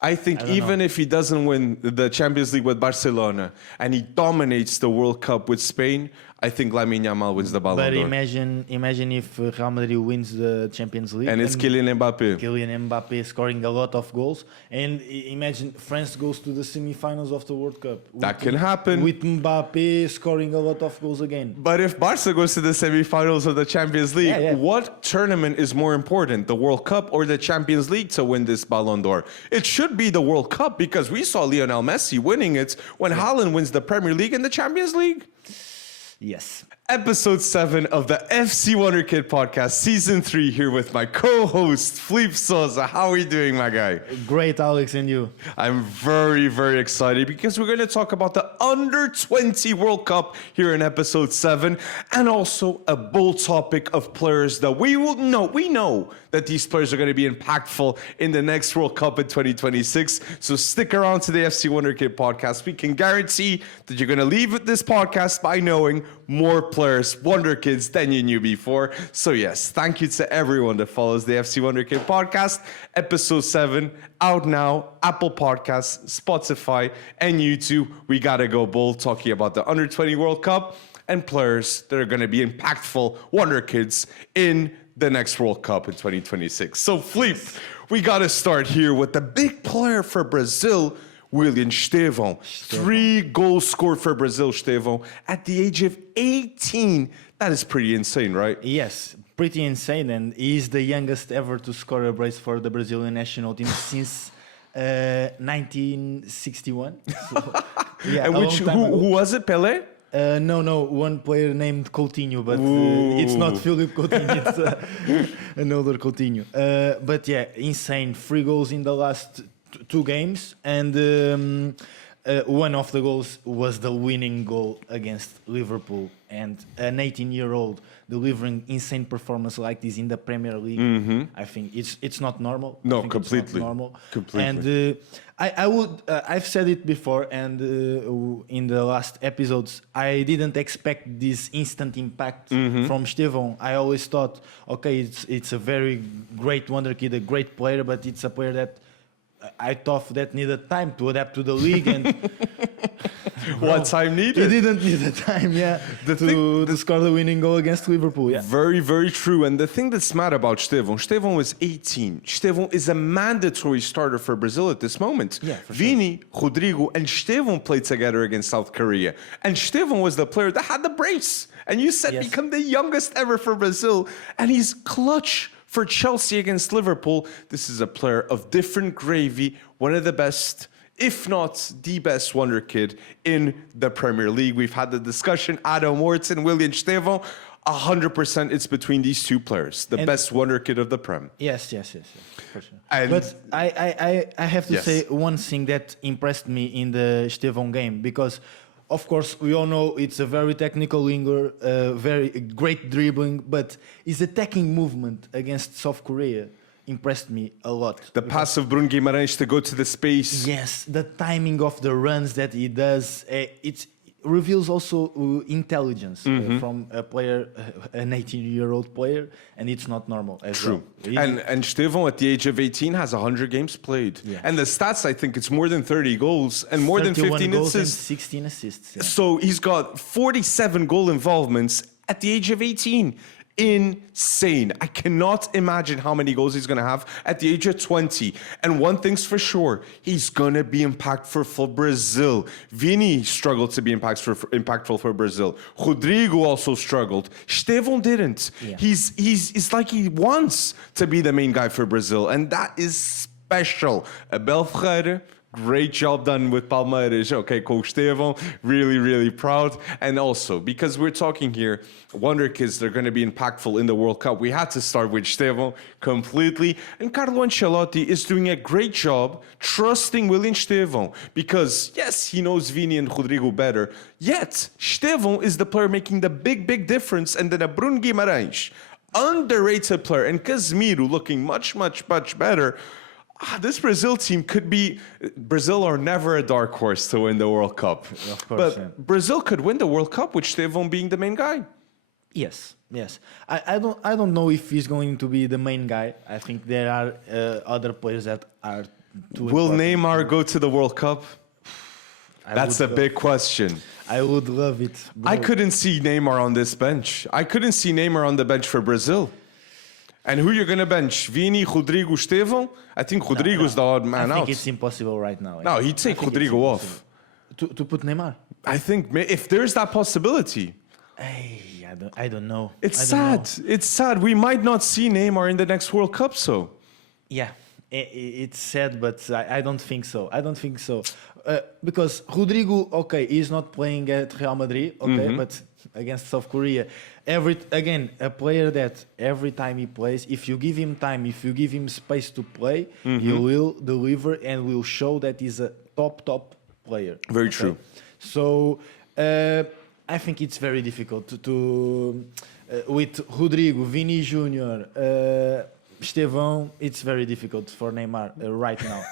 I think even if he doesn't win the Champions League with Barcelona and he dominates the World Cup with Spain, I think Lamine Yamal wins the Ballon But d'Or. imagine if Real Madrid wins the Champions League And it's Kylian Mbappé. Kylian Mbappé scoring a lot of goals, and imagine France goes to the semi-finals of the World Cup. That can happen. With Mbappé scoring a lot of goals again. But if Barca goes to the semi-finals of the Champions League, what tournament is more important, the World Cup or the Champions League to win this Ballon d'Or? It should be the World Cup because we saw Lionel Messi winning it when Haaland wins the Premier League and the Champions League. Yes. Episode 7 of the FC Wonderkid podcast, Season 3, here with my co-host, Felipe Souza. How are you doing, my guy? Great, Alex, and you? I'm very, very excited because we're going to talk about the Under-20 World Cup here in Episode 7 and also a bold topic of players that we know that these players are going to be impactful in the next World Cup in 2026. So stick around to the FC Wonderkid podcast. We can guarantee that you're going to leave with this podcast by knowing more players, Wonderkids, than you knew before. So yes, thank you to everyone that follows the FC Wonderkid podcast. Episode 7, out now, Apple Podcasts, Spotify, and YouTube. We gotta go bold, talking about the Under-20 World Cup and players that are gonna be impactful Wonderkids in the next World Cup in 2026. So Felipe, we gotta start here with the big player for Brazil, William Estevão. 3 goals scored for Brazil, Estevão, at the age of 18. That is pretty insane, right? Yes, pretty insane. And he's the youngest ever to score a brace for the Brazilian national team since 1961. So, yeah, and who was it, Pelé? No, one player named Coutinho, but it's not Philippe Coutinho, it's another Coutinho. But yeah, insane. 3 goals in the last 2 games, and one of the goals was the winning goal against Liverpool, and an 18-year-old delivering insane performance like this in the Premier League. I think it's not normal. No, completely. It's not normal. Completely. And I've said it before, and in the last episodes, I didn't expect this instant impact from Estevão. I always thought, okay, it's a very great Wonderkid, a great player, but it's a player that I thought that needed time to adapt to the league, and what time needed? He didn't need the time, to score the winning goal against Liverpool. Yeah, very, very true. And the thing that's mad about Estevão is 18. Estevão is a mandatory starter for Brazil at this moment. Yeah, for Vini, Rodrigo, and Estevão played together against South Korea, and Estevão was the player that had the brace. And you said become the youngest ever for Brazil, and he's clutch for Chelsea against Liverpool. This is a player of different gravy, one of the best, if not the best Wonderkid in the Premier League. We've had the discussion, Adam Wharton, William Estevão. 100% it's between these 2 players, the best Wonderkid of the Prem. Yes, for sure. But I have to say one thing that impressed me in the Estevão game, because of course, we all know it's a very technical winger, very great dribbling, but his attacking movement against South Korea impressed me a lot. The pass of Bruno Guimarães to go to the space. Yes, the timing of the runs that he does, it reveals also intelligence from a player, an 18-year-old player, and it's not normal as True. well. And Estevão at the age of 18 has 100 games played. Yeah. And the stats, I think it's more than 30 goals and more than 15 goals assists. And 16 assists. Yeah. So he's got 47 goal involvements at the age of 18. Insane. I cannot imagine how many goals he's going to have at the age of 20. And one thing's for sure, he's going to be impactful for Brazil. Vini struggled to be impactful for Brazil. Rodrigo also struggled. Estevão didn't. Yeah. He's like he wants to be the main guy for Brazil, and that is special. Abel Ferreira, great job done with Palmeiras. Okay, Coach Estevão, really, really proud. And also, because we're talking here, Wonderkids, they're going to be impactful in the World Cup. We had to start with Estevão completely. And Carlo Ancelotti is doing a great job trusting William Estevão because, yes, he knows Vini and Rodrigo better. Yet, Estevão is the player making the big difference. And then a Bruno Guimarães, underrated player, and Casemiro looking much better. This Brazil team could be... Brazil are never a dark horse to win the World Cup. Of course, but Brazil could win the World Cup with Estevão being the main guy. Yes. I don't know if he's going to be the main guy. I think there are other players that are Will important. Neymar go to the World Cup? That's a would big question. I would love it. Bro. I couldn't see Neymar on this bench. I couldn't see Neymar on the bench for Brazil. And who you're going to bench? Vini, Rodrigo, Estevão? I think Rodrigo's the odd man I out. think it's impossible right now. No, he'd take Rodrigo off. To put Neymar. I think if there's that possibility. Hey, I don't know. It's I don't sad. know. It's sad. We might not see Neymar in the next World Cup, so. Yeah, it's sad, but I don't think so. I don't think so. Because Rodrigo, okay, he's not playing at Real Madrid, okay, but against South Korea. A player that every time he plays, if you give him time, if you give him space to play, he will deliver and will show that he's a top player. Very true. So I think it's very difficult to with Rodrigo, Vini Jr., Estevão, it's very difficult for Neymar right now.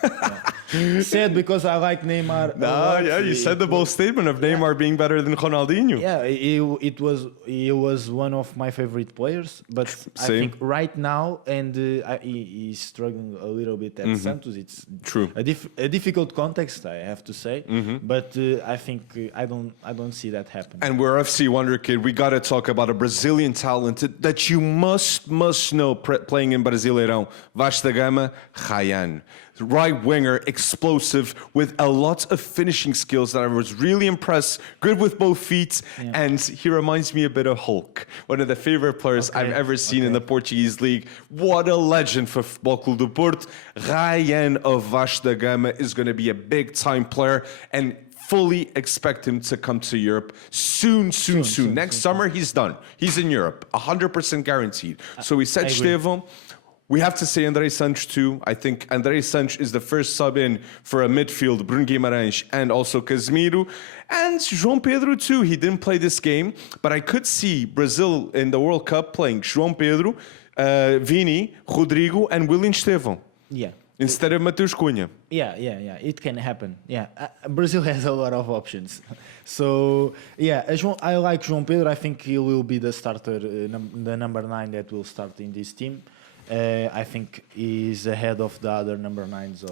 Yeah. Sad because I like Neymar. a lot. You said the bold statement of Neymar being better than Ronaldinho. Yeah, he was one of my favorite players, but I Same. think right now, and he's struggling a little bit at Santos. It's True. a difficult context, I have to say, but I think I don't see that happen. And we're FC Wonderkid. We got to talk about a Brazilian talent that you must know playing in Brasileirão. Vasta Gama, Ryan. Right winger, explosive, with a lot of finishing skills that I was really impressed. Good with both feet, and he reminds me a bit of Hulk, one of the favorite players I've ever seen in the Portuguese league. What a legend for Futebol Clube do Porto. Ryan of Vasta Gama is going to be a big-time player, and fully expect him to come to Europe soon. Next summer, he's done. He's in Europe, 100% guaranteed. So we said Estevão. We have to say André Santos too. I think André Santos is the first sub in for a midfield, Bruno Guimarães and also Casemiro. And João Pedro too. He didn't play this game, but I could see Brazil in the World Cup playing João Pedro, Vini, Rodrigo and William Estevão. Yeah. Instead of Mateus Cunha. Yeah, it can happen. Yeah, Brazil has a lot of options. So, yeah, I like João Pedro. I think he will be the starter, the number 9 that will start in this team. I think he's ahead of the other number 9s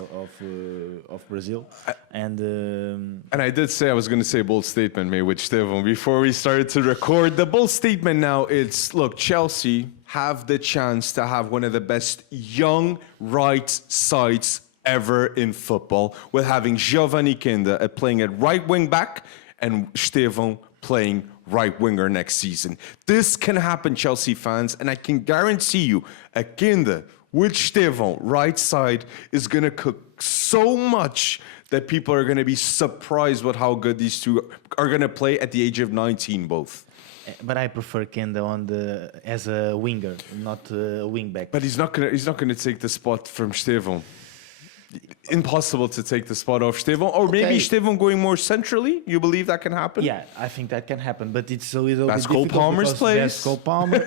of Brazil. And I did say I was going to say bold statement, mate, with Estevão before we started to record. The bold statement now is, look, Chelsea have the chance to have one of the best young right sides ever in football, with having Geovany Quenda playing at right wing back and Estevão playing right winger next season. This can happen, Chelsea fans, and I can guarantee you, a Quenda with Estevão right side is going to cook so much that people are going to be surprised with how good these two are going to play at the age of 19 both. but I prefer Quenda as a winger, not a wing back. But he's not gonna take the spot from Estevão. Impossible to take the spot off Estevão. Or maybe Estevão going more centrally. You believe that can happen? Yeah, I think that can happen, but it's a little That's bit Cole difficult Palmer's because place. That's Cole Palmer.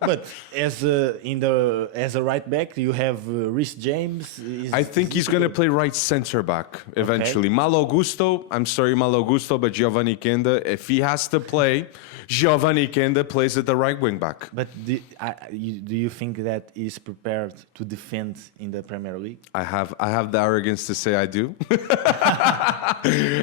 But as a right back, you have Reece James. I think he's going to play right center back eventually. Malo Gusto, I'm sorry, Malo Gusto, but Geovany Quenda, if he has to play, Geovany Quenda plays at the right wing back. But do you think that he's prepared to defend in the Premier League? I have the arrogance to say I do.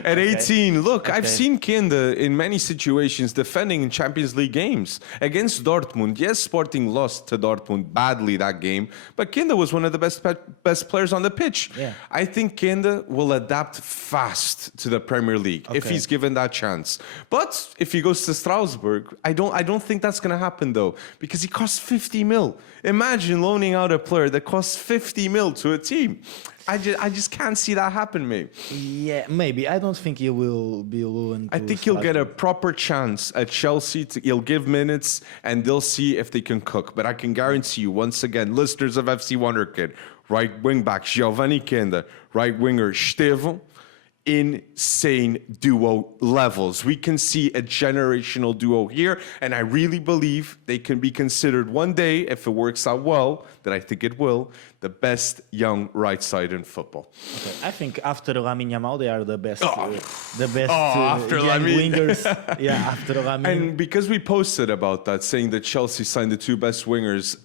At 18, look, I've seen Quenda in many situations defending in Champions League games against Dortmund. Yes, Sporting lost to Dortmund badly that game, but Quenda was one of the best players on the pitch. Yeah. I think Quenda will adapt fast to the Premier League if he's given that chance. But if he goes to Strasbourg, I don't think that's going to happen though, because he costs 50 mil. Imagine loaning out a player that costs 50 mil to a team. I just can't see that happen, mate. Yeah, maybe. I don't think he will be loaned. I think he'll get a proper chance at Chelsea. He'll give minutes, and they'll see if they can cook. But I can guarantee you, once again, listeners of FC Wonderkid, right wing back Geovany Quenda, right winger Estevão, insane duo levels. We can see a generational duo here, and I really believe they can be considered one day, if it works out well, that I think it will, the best young right side in football. Okay. I think after Lamine Yamal, they are the best. After young Lamine. wingers. Yeah, after Lamine. And because we posted about that, saying that Chelsea signed the two best wingers,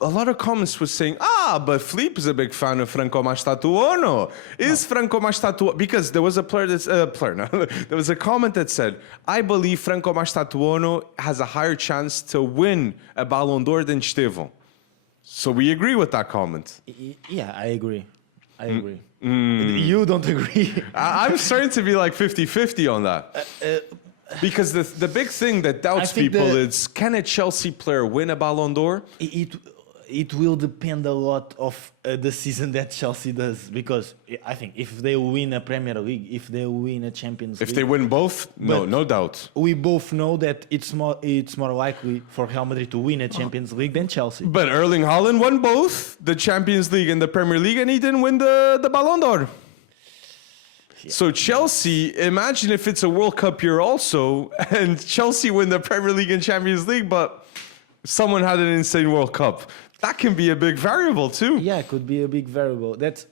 a lot of comments were saying, but Felipe is a big fan of Franco Mastatuono. Is Franco Mastatuono... Because there was a player that's... there was a comment that said, I believe Franco Mastatuono has a higher chance to win a Ballon d'Or than Estevão. So we agree with that comment. Yeah, I agree. You don't agree. I'm starting to be like 50-50 on that. Because the big thing that doubts people is, can a Chelsea player win a Ballon d'Or? It will depend a lot of the season that Chelsea does. Because I think if they win a Premier League, if they win a Champions League... If they win both, no doubt. We both know that it's more likely for Real Madrid to win a Champions League than Chelsea. But Erling Haaland won both, the Champions League and the Premier League, and he didn't win the Ballon d'Or. Yeah. So Chelsea, imagine if it's a World Cup year also, and Chelsea win the Premier League and Champions League, but someone had an insane World Cup. That can be a big variable too. Yeah, it could be a big variable. That's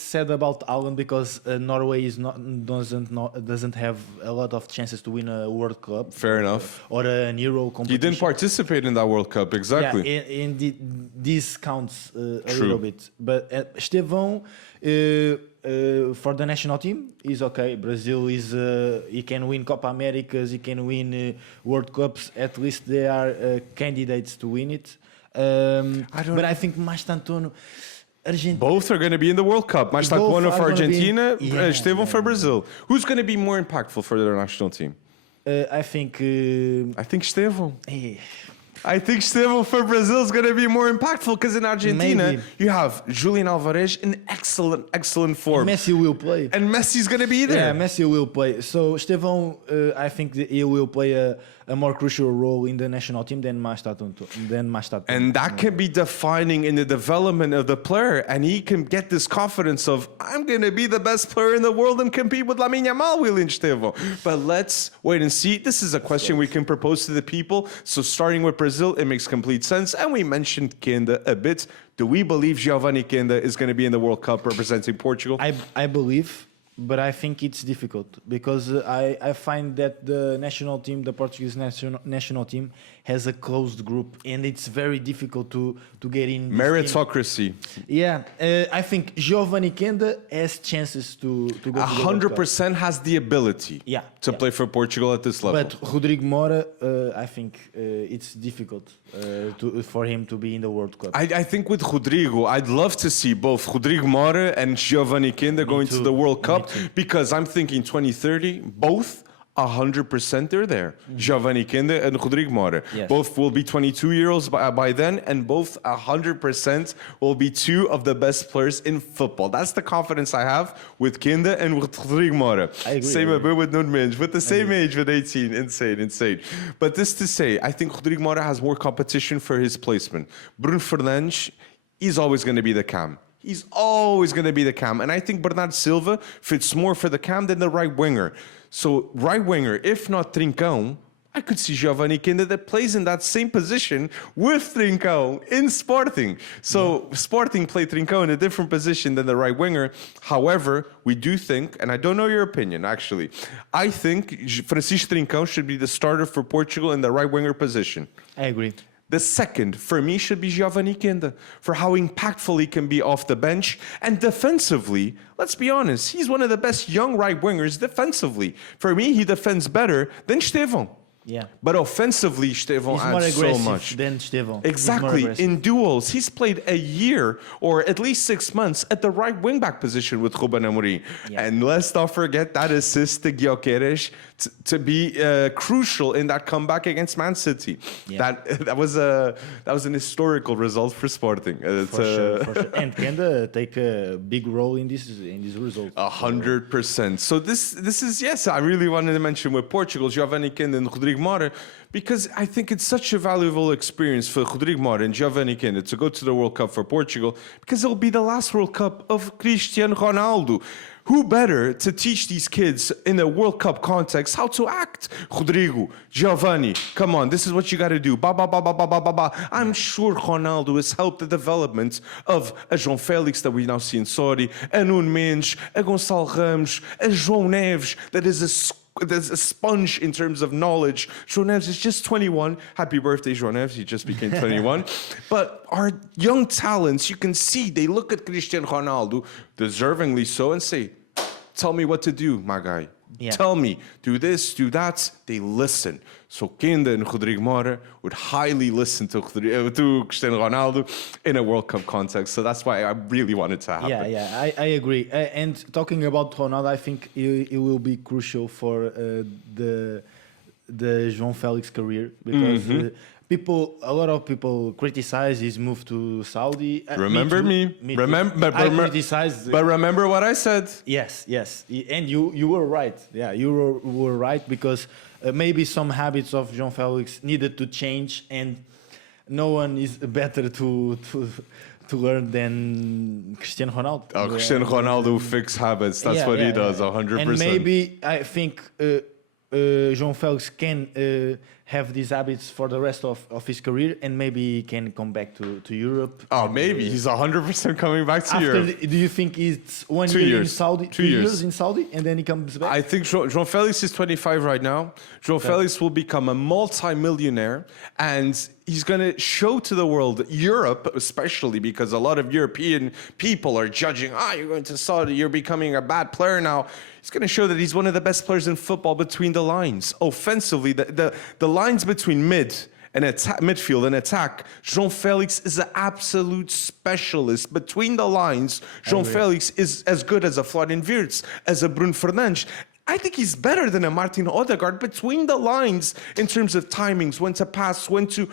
said about Haaland because Norway doesn't have a lot of chances to win a World Cup. Fair enough. Or an Euro competition. He didn't participate in that World Cup, exactly. Yeah, this counts a little bit. But Estevão, for the national team, is okay. Brazil he can win Copa Americas, he can win World Cups. At least they are candidates to win it. I think Mastatuono... Both are going to be in the World Cup. Mastatuono for Argentina, Estevão for Brazil. Who's going to be more impactful for their national team? I think Estevão. I think Estevão for Brazil is going to be more impactful because in Argentina you have Julian Alvarez in excellent form. And Messi will play. And Messi's going to be there. Yeah, Messi will play. So Estevão, I think he will play a more crucial role in the national team than Mastatuono. And that can be defining in the development of the player. And he can get this confidence of, I'm going to be the best player in the world and compete with Lamine Yamal, William Estevão. But let's wait and see. This is a question we can propose to the people. So starting with Brazil, it makes complete sense. And we mentioned Quenda a bit. Do we believe Geovany Quenda is going to be in the World Cup representing Portugal? I believe. But I think it's difficult because I find that the national team, the Portuguese national team, has a closed group and it's very difficult to get in. Meritocracy. Yeah, I think Geovany Quenda has chances to go. 100% has the ability. To play for Portugal at this level. But Rodrigo Mora, I think it's difficult for him to be in the World Cup. I think with Rodrigo, I'd love to see both Rodrigo Mora and Geovany Quenda going to the World Cup because I'm thinking 2030, both 100% they're there. Geovany Quenda and Rodrigo Mora. Yes. Both will be 22-year-olds by then, and both 100% will be two of the best players in football. That's the confidence I have with Quenda and with Rodrigo Mora. I agree. Same a bit with Nuno Mendes, with the same age, with 18. Insane. But this to say, I think Rodrigo Mora has more competition for his placement. Bruno Fernandes is always going to be the cam. He's always going to be the cam. And I think Bernardo Silva fits more for the cam than the right winger. So right winger, if not Trincão, I could see Geovany Quenda that plays in that same position with Trincão in Sporting. So Sporting play Trincão in a different position than the right winger. However, we do think, and I don't know your opinion actually, I think Francisco Trincão should be the starter for Portugal in the right winger position. I agree. The second, for me, should be Geovany Quenda for how impactful he can be off the bench. And defensively, let's be honest, he's one of the best young right wingers defensively. For me, he defends better than Estevão. Yeah. But offensively, Estevão adds so much. Than Estevão. Exactly. In duels, he's played a year or at least 6 months at the right wing-back position with Rúben Amorim. Yeah. And let's not forget that assist to Gyökeres to be crucial in that comeback against Man City. Yeah. That was an historical result for Sporting. For sure. And Quenda take a big role in this result. 100%. So this is, yes, I really wanted to mention with Portugal, Geovany Quenda and Rodrigo Mora, because I think it's such a valuable experience for Rodrigo Mora and Geovany Quenda to go to the World Cup for Portugal, because it'll be the last World Cup of Cristiano Ronaldo. Who better to teach these kids in a World Cup context how to act? Rodrigo, Geovany, come on, this is what you got to do. Ba, ba, ba, ba, ba, ba, ba, ba. I'm sure Ronaldo has helped the development of a João Félix that we now see in Saudi, a Nuno Mendes, a Gonçalo Ramos, a João Neves, that is a there's a sponge in terms of knowledge. João Neves is just 21. Happy birthday, João Neves. He just became 21. But our young talents, you can see, they look at Cristiano Ronaldo, deservingly so, and say, tell me what to do, my guy. Yeah. Tell me, do this, do that. They listen. So Quenda and Rodrigo Mora would highly listen to Cristiano Ronaldo in a World Cup context. So that's why I really wanted to happen. I agree. And talking about Ronaldo, I think it will be crucial for the João Felix career because a lot of people criticize his move to Saudi. Remember me. I criticized. But remember what I said. Yes, and you were right. Yeah, you were right because maybe some habits of João Felix needed to change, and no one is better to learn than Cristiano Ronaldo. Oh, Cristiano Ronaldo fix habits. That's what he does, 100%. And maybe I think João Felix can have these habits for the rest of his career, and maybe he can come back to Europe. Oh, maybe. He's 100% coming back to Europe. Do you think it's 1 2 year years. in Saudi? 2 years in Saudi, and then he comes back? I think João Felix is 25 right now. João Felix will become a multi-millionaire, and he's going to show to the world, Europe especially, because a lot of European people are judging, you're going to Saudi, you're becoming a bad player now. He's going to show that he's one of the best players in football between the lines. Offensively, the lines between midfield and attack, João Felix is an absolute specialist. Between the lines, João Felix is as good as a Florian Wirtz, as a Bruno Fernandes. I think he's better than a Martin Odegaard between the lines in terms of timings, when to pass, when to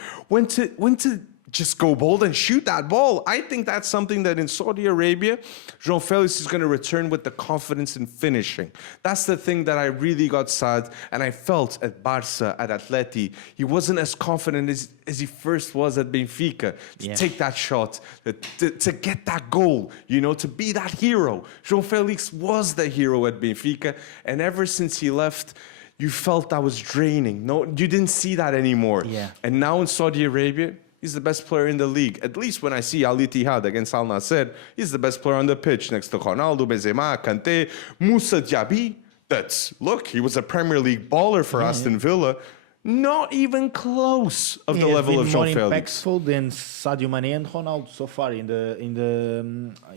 just go bold and shoot that ball. I think that's something that in Saudi Arabia, João Felix is going to return with the confidence in finishing. That's the thing that I really got sad, and I felt at Barca, at Atleti, he wasn't as confident as he first was at Benfica to take that shot, to get that goal, to be that hero. João Felix was the hero at Benfica, and ever since he left, you felt that was draining. No, you didn't see that anymore. Yeah. And now in Saudi Arabia, he's the best player in the league. At least when I see Al Ittihad against Al Nassr, he's the best player on the pitch next to Ronaldo, Benzema, Kanté, Moussa Diaby. Look, he was a Premier League baller for Aston Villa. Not even close of the level of João Felix. More impactful than Sadio Mane and Ronaldo so far in the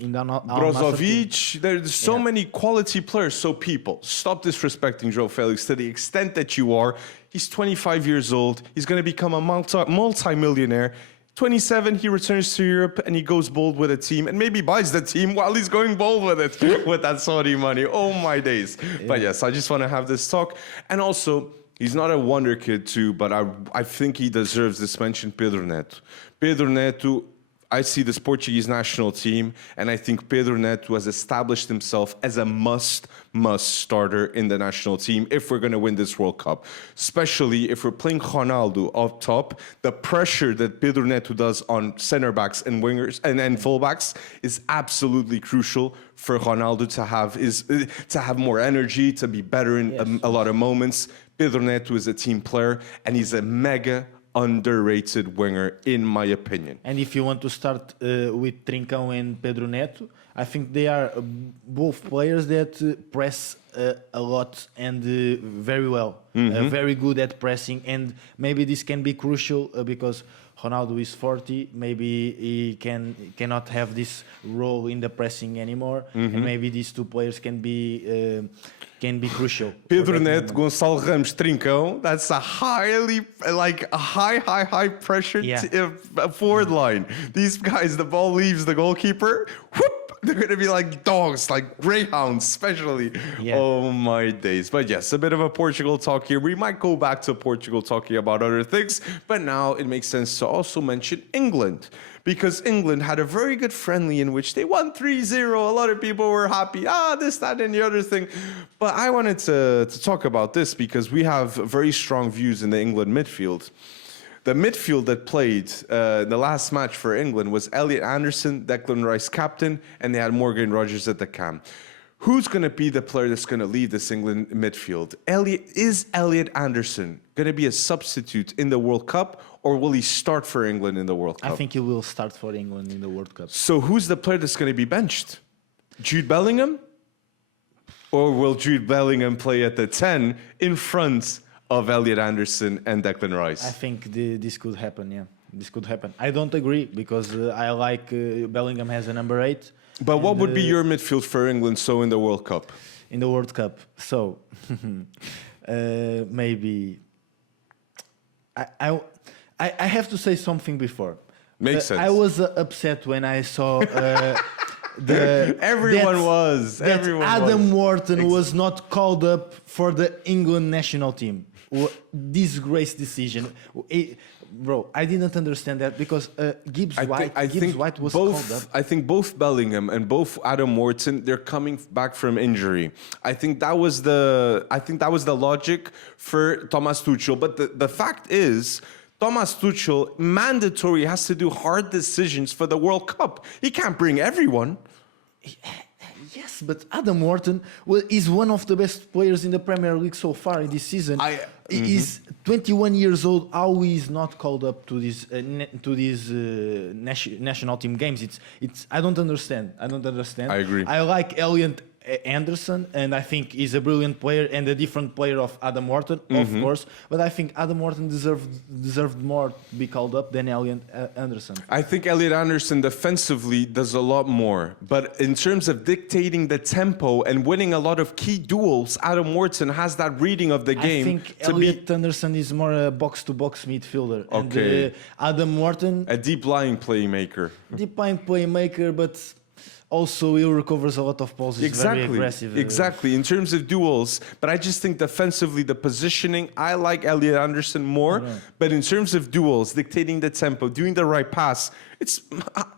Al Nassr Brozovic, there's so many quality players. So people, stop disrespecting João Felix to the extent that you are. He's 25 years old. He's going to become a multi-millionaire. 27, he returns to Europe and he goes bold with a team and maybe buys the team while he's going bold with it, with that Saudi money. Oh my days. Yeah. But yes, I just want to have this talk. And also, he's not a wonder kid too, but I think he deserves this mention, Pedro Neto. Pedro Neto, I see this Portuguese national team, and I think Pedro Neto has established himself as a must starter in the national team if we're going to win this World Cup. Especially if we're playing Ronaldo up top, the pressure that Pedro Neto does on center backs and wingers and fullbacks is absolutely crucial for Ronaldo to have more energy, to be better in a lot of moments. Pedro Neto is a team player, and he's a mega underrated winger, in my opinion. And if you want to start with Trincão and Pedro Neto, I think they are both players that press a lot and very well, very good at pressing, and maybe this can be crucial because Ronaldo is 40, maybe he cannot have this role in the pressing anymore, and maybe these two players can be crucial. Pedro Neto, Gonçalo Ramos, Trincão, that's a high pressure forward line. These guys, the ball leaves the goalkeeper, whoop, they're going to be like dogs, like greyhounds, especially. Yeah. Oh my days. But yes, a bit of a Portugal talk here. We might go back to Portugal talking about other things, but now it makes sense to also mention England, because England had a very good friendly in which they won 3-0. A lot of people were happy. This, that, and the other thing. But I wanted to talk about this because we have very strong views in the England midfield. The midfield that played the last match for England was Elliot Anderson, Declan Rice captain, and they had Morgan Rogers at the cam. Who's going to be the player that's going to lead this England midfield? Is Elliot Anderson going to be a substitute in the World Cup, or will he start for England in the World Cup? I think he will start for England in the World Cup. So who's the player that's going to be benched? Jude Bellingham? Or will Jude Bellingham play at the 10 in front of Elliot Anderson and Declan Rice? I think this could happen, yeah. This could happen. I don't agree because I like Bellingham has a number 8. But what would be your midfield for England in the World Cup? In the World Cup? So, maybe... I have to say something before. Makes sense. I was upset when I saw Everyone was. Adam Wharton was not called up for the England national team. Disgrace decision. Bro, I didn't understand that because Gibbs White was called up. I think both Bellingham and both Adam Wharton, they're coming back from injury. I think that was the logic for Thomas Tuchel. But the fact is, Thomas Tuchel mandatory has to do hard decisions for the World Cup. He can't bring everyone. Yes, but Adam Wharton is one of the best players in the Premier League so far in this season. He's 21 years old. How he is not called up to these national team games? I don't understand. I agree. I like Elliot Anderson, and I think he's a brilliant player and a different player of Adam Wharton, of course. But I think Adam Wharton deserved more to be called up than Elliot Anderson. I think Elliot Anderson defensively does a lot more. But in terms of dictating the tempo and winning a lot of key duels, Adam Wharton has that reading of the game. I think Elliot Anderson is more a box-to-box midfielder. Okay. And Adam Wharton... a deep-lying playmaker. Deep-lying playmaker, but... also, he recovers a lot of balls. He's very aggressive. Exactly. In terms of duels, but I just think defensively, the positioning, I like Elliot Anderson more. But in terms of duels, dictating the tempo, doing the right pass,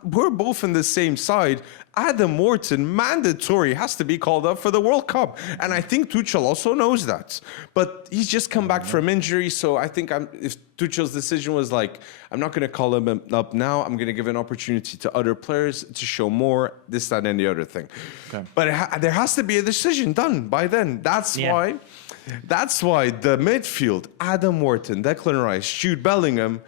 we're both on the same side. Adam Wharton, mandatory, has to be called up for the World Cup. And I think Tuchel also knows that. But he's just come back from injury, so I think if Tuchel's decision was like, I'm not going to call him up now, I'm going to give an opportunity to other players to show more, this, that, and the other thing. Okay. But there has to be a decision done by then. That's why the midfield, Adam Wharton, Declan Rice, Jude Bellingham,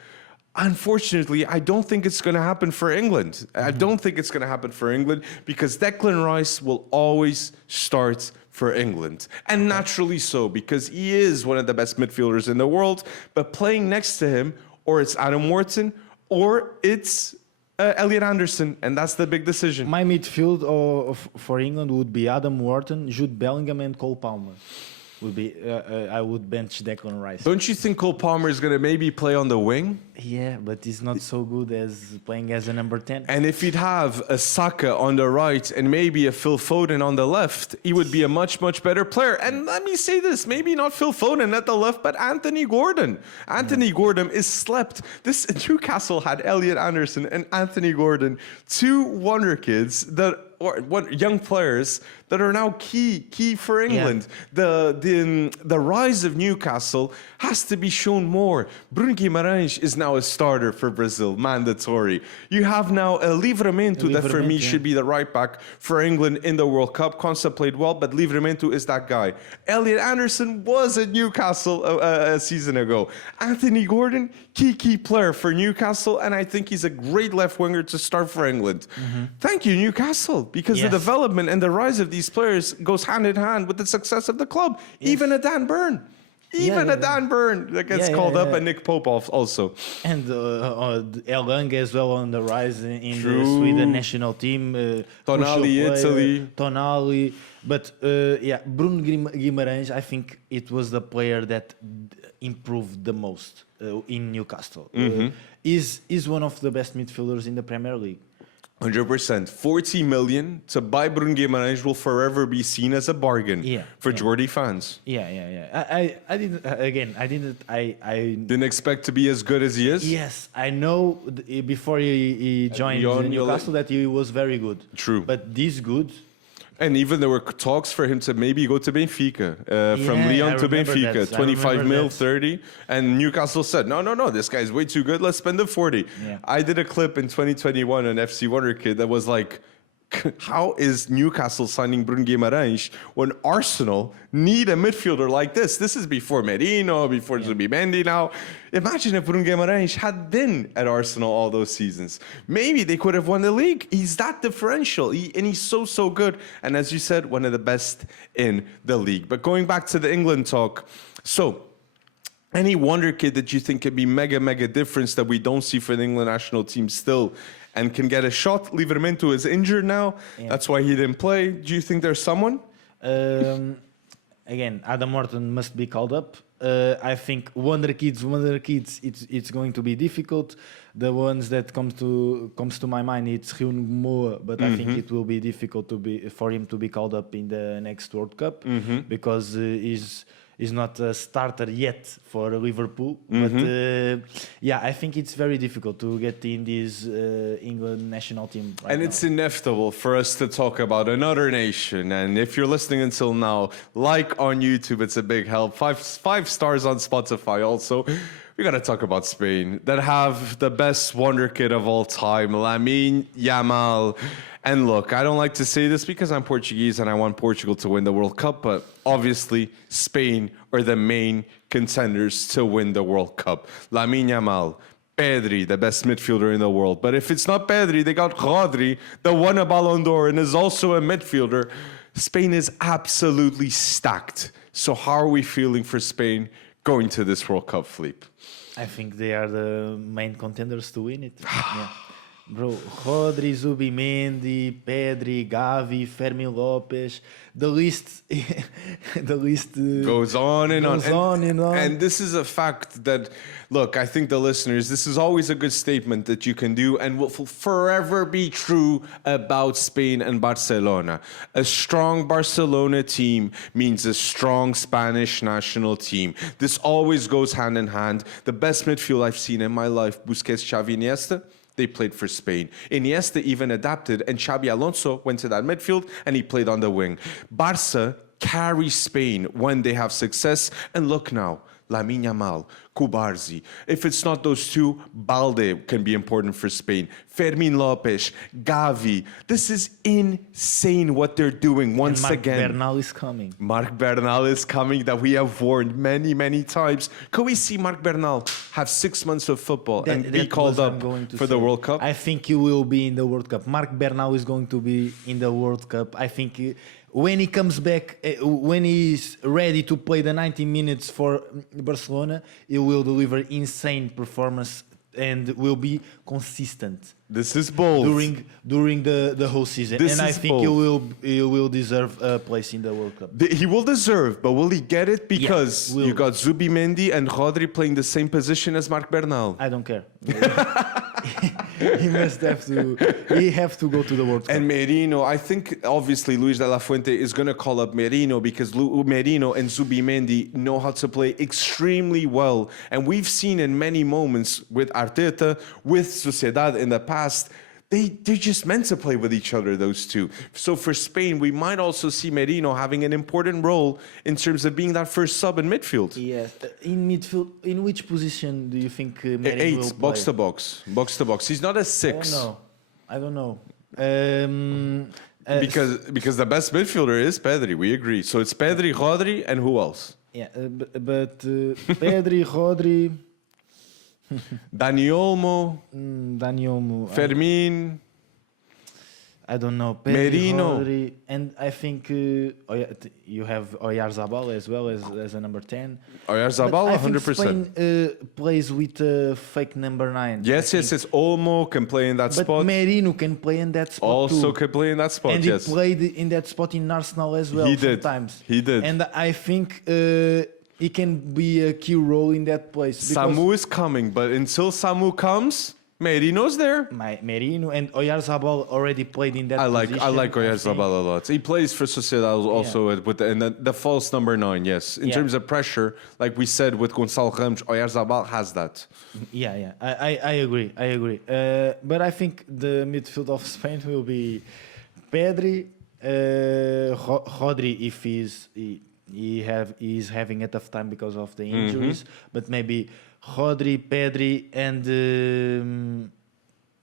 unfortunately, I don't think it's going to happen for England. I don't think it's going to happen for England because Declan Rice will always start for England. And naturally so, because he is one of the best midfielders in the world. But playing next to him, or it's Adam Wharton, or it's Elliot Anderson. And that's the big decision. My midfield for England would be Adam Wharton, Jude Bellingham, and Cole Palmer. I would bench Declan Rice. Don't you think Cole Palmer is going to maybe play on the wing? Yeah, but he's not so good as playing as a number 10. And if he'd have a Saka on the right and maybe a Phil Foden on the left, he would be a much, much better player. And let me say this, maybe not Phil Foden at the left, but Anthony Gordon. Anthony Gordon is slept. This Newcastle had Elliot Anderson and Anthony Gordon, two Wonderkids young players that are now key for England. Yeah. The rise of Newcastle has to be shown more. Bruno Guimarães is now a starter for Brazil, mandatory. You have now a Livramento that for me should be the right back for England in the World Cup. Consa played well, but Livramento is that guy. Elliot Anderson was at Newcastle a season ago. Anthony Gordon, key player for Newcastle, and I think he's a great left winger to start for England. Thank you, Newcastle, because the development and the rise of these players goes hand in hand with the success of the club. Even a Dan Burn. Dan Burn that gets called up, and Nick Pope also. And Elanga as well on the rise in the Sweden national team. Tonali, Italy. Tonali. But Bruno Guimarães, I think it was the player that improved the most in Newcastle. Is one of the best midfielders in the Premier League. 100%. 40 million to buy Bruno Guimarães will forever be seen as a bargain for Geordie fans. I didn't expect to be as good as he is. Yes, I know before he joined Newcastle that he was very good. True. But this good. And even there were talks for him to maybe go to Benfica, from Lyon to Benfica, 25 mil, 30. And Newcastle said, no, this guy's way too good. Let's spend the 40. Yeah. I did a clip in 2021 on FC Wonderkid that was like, how is Newcastle signing Bruno Guimarães when Arsenal need a midfielder like this? This is before Merino, before Zubimendi now. Imagine if Bruno Guimarães had been at Arsenal all those seasons. Maybe they could have won the league. He's that differential, and he's so good. And as you said, one of the best in the league. But going back to the England talk, so any wonder kid that you think could be mega difference that we don't see for the England national team still and can get a shot? Livramento is injured now. Yeah. That's why he didn't play. Do you think there's someone? Again, Adam Morton must be called up. I think Wonderkids, it's going to be difficult. The ones that comes to my mind, it's Rúben Amorim, but I think it will be difficult for him to be called up in the next World Cup because he's not a starter yet for Liverpool. But I think it's very difficult to get in this England national team right and now. It's inevitable for us to talk about another nation. And if you're listening until now, like on YouTube, it's a big help. Five stars on Spotify also. We got to talk about Spain that have the best wonder kid of all time, Lamine Yamal. And look, I don't like to say this because I'm Portuguese and I want Portugal to win the World Cup, but obviously Spain are the main contenders to win the World Cup. Lamine Yamal, Pedri, the best midfielder in the world. But if it's not Pedri, they got Rodri, that won a Ballon d'Or and is also a midfielder. Spain is absolutely stacked. So how are we feeling for Spain going to this World Cup, Philippe? I think they are the main contenders to win it. Yeah. Bro, Rodri, Zubimendi, Pedri, Gavi, Fermin Lopes, the list goes on and goes on. And this is a fact that, look, I think the listeners, this is always a good statement that you can do and will forever be true about Spain and Barcelona. A strong Barcelona team means a strong Spanish national team. This always goes hand in hand. The best midfield I've seen in my life, Busquets, Xavi, Iniesta, they played for Spain. Iniesta even adapted, and Xabi Alonso went to that midfield, and he played on the wing. Barca carries Spain when they have success. And look now, Lamine Yamal, Cubarsí. If it's not those two, Balde can be important for Spain. Fermin Lopes, Gavi. This is insane what they're doing once again. Marc Bernal is coming. Marc Bernal is coming, that we have warned many times. Could we see Marc Bernal have 6 months of football and be called up for the World Cup? I think he will be in the World Cup. Marc Bernal is going to be in the World Cup. I think when he comes back, when he's ready to play the 90 minutes for Barcelona, he will deliver insane performance and will be consistent. This is bold. During the whole season. This and I think he will deserve a place in the World Cup. He will deserve, but will he get it? Because you got Zubimendi and Rodri playing the same position as Marc Bernal. I don't care. He must have to. He have to go to the World Cup. And Merino, I think obviously Luis de la Fuente is going to call up Merino because Merino and Zubimendi know how to play extremely well, and we've seen in many moments with Arteta, with Sociedad in the past. They're just meant to play with each other, those two. So for Spain, we might also see Merino having an important role in terms of being that first sub in midfield. Yes. In midfield, in which position do you think Merino will play? Box to box. Box to box. He's not a 6. I don't know. Because the best midfielder is Pedri, we agree. So it's Pedri, Rodri, and who else? Yeah, but Pedri, Rodri... Dani Olmo, Fermin, I don't know, Pedri, Merino, Rodri, and I think you have Oyarzabal as well as a number 10. Oyarzabal, 100%. Spain plays with a fake number 9. Yes. Olmo can play in that spot. But Merino can play in that spot also too. Can play in that spot, and yes. he played in that spot in Arsenal as well sometimes. He did. And I think... he can be a key role in that place. Samu is coming, but until Samu comes, Merino's there. Merino and Oyarzabal already played in that position. I like Oyarzabal a lot. He plays for Sociedad also with the false number 9, yes. In terms of pressure, like we said with Gonçalo Ramos, Oyarzabal has that. Yeah. I agree. But I think the midfield of Spain will be Pedri, Rodri if he's having a tough time because of the injuries, but maybe Rodri, Pedri, and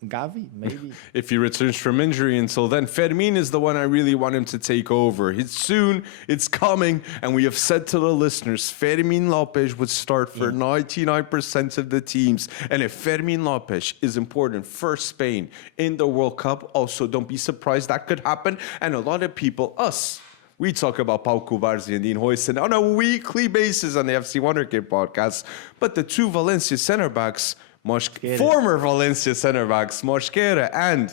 Gavi, maybe. If he returns from injury until then. Fermin is the one I really want him to take over. It's coming, and we have said to the listeners, Fermin Lopez would start for 99% of the teams. And if Fermin Lopez is important for Spain in the World Cup, also don't be surprised that could happen. And a lot of people, we talk about Pau Cubarsí and Dean Huijsen on a weekly basis on the FC Wonderkid podcast. But the two Valencia center backs, former Valencia center backs, Mosquera and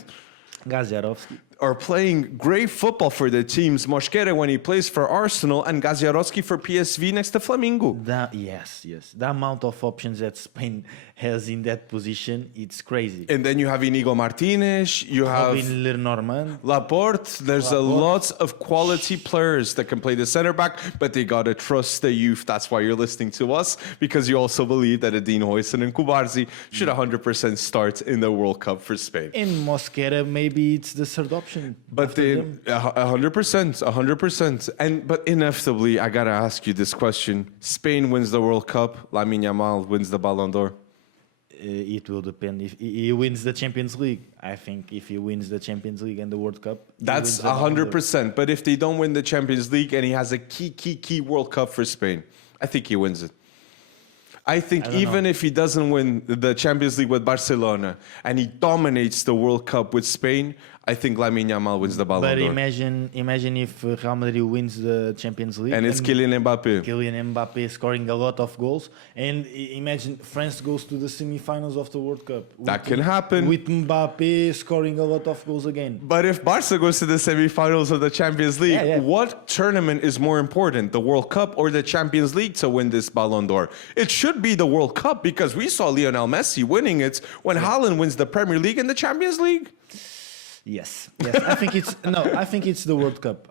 Gaziarovski. are playing great football for their teams. Mosquera when he plays for Arsenal and Gaziarovski for PSV next to Flamengo. Yes. The amount of options that Spain has in that position, it's crazy. And then you have Inigo Martinez, you have Robin Lenormand. Laporte. There's a lot of quality players that can play the center back, but they gotta trust the youth. That's why you're listening to us, because you also believe that Dean Huijsen and Cubarsí should 100% start in the World Cup for Spain. In Mosquera, maybe it's the third option. But they 100%. But inevitably, I gotta ask you this question: Spain wins the World Cup, Lamine Yamal wins the Ballon d'Or. It will depend if he wins the Champions League. I think if he wins the Champions League and the World Cup, That's 100%. But if they don't win the Champions League and he has a key World Cup for Spain, I think he wins it. I think even if he doesn't win the Champions League with Barcelona and he dominates the World Cup with Spain, I think Lamine Yamal wins the Ballon d'Or. But imagine if Real Madrid wins the Champions League And it's Kylian Mbappé. Kylian Mbappé scoring a lot of goals, and imagine France goes to the semifinals of the World Cup. That can happen. With Mbappé scoring a lot of goals again. But if Barca goes to the semifinals of the Champions League, what tournament is more important, the World Cup or the Champions League to win this Ballon d'Or? It should be the World Cup because we saw Lionel Messi winning it when Haaland wins the Premier League and the Champions League. Yes. I think it's the World Cup.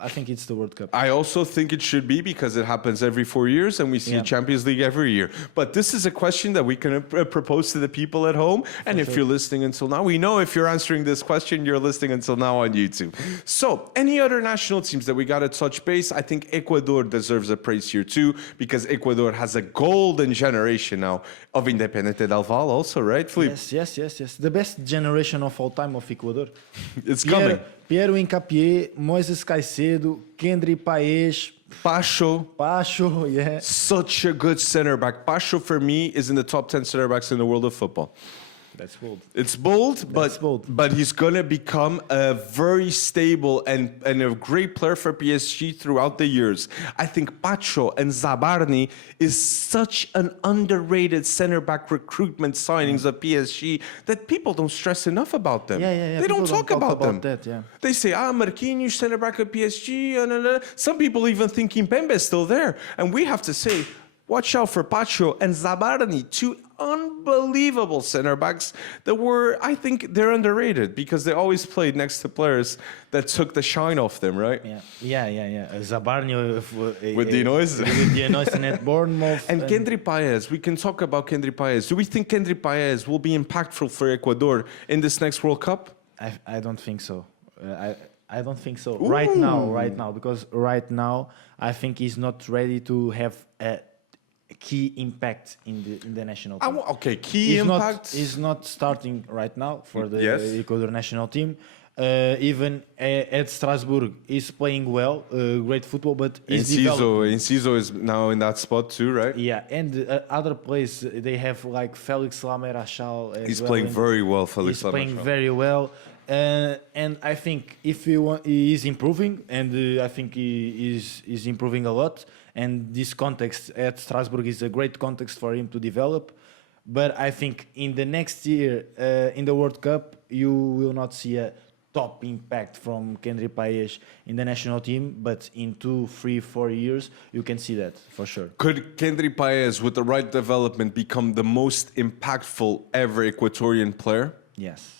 I also think it should be because it happens every 4 years and we see a Champions League every year. But this is a question that we can propose to the people at home. And if you're listening until now, we know if you're answering this question, you're listening until now on YouTube. So any other national teams that we got to touch base? I think Ecuador deserves a praise here too, because Ecuador has a golden generation now of Independiente del Valle also, right, Felipe? Yes. The best generation of all time of Ecuador. It's coming. Piero Hincapié, Moises Caicedo, Kendry Paes, Pacho, yeah. such a good center back. Pacho, for me, is in the top 10 center backs in the world of football. That's bold. It's bold, but he's going to become a very stable and a great player for PSG throughout the years. I think Pacho and Zabarni is such an underrated center back recruitment signings of PSG that people don't stress enough about them. Yeah. They don't talk about them. That. They say, Marquinhos, center back at PSG. Some people even think Kimpembe is still there. And we have to say, watch out for Pacho and Zabarni, two unbelievable center backs that I think they're underrated because they always played next to players that took the shine off them, right? Yeah. Zabarni with Dean Huijsen at Bournemouth. And Kendry Paes, we can talk about Kendry Paes. Do we think Kendry Paes will be impactful for Ecuador in this next World Cup? I don't think so. I don't think so. Right now, because right now I think he's not ready to have a key impact in the national team. He's not starting right now for the Ecuador national team. Even at Strasbourg, he's playing well, great football, but Enciso is now in that spot too, right? Yeah, and other players, they have like Felix Lamerachal. He's playing very well, Felix Lamerachal. He's playing very well. And I think if he is improving, and I think he is improving a lot. And this context at Strasbourg is a great context for him to develop. But I think in the next year, in the World Cup, you will not see a top impact from Kendry Paes in the national team. But in 2, 3, 4 years, you can see that for sure. Could Kendry Paes, with the right development, become the most impactful ever Ecuadorian player? Yes.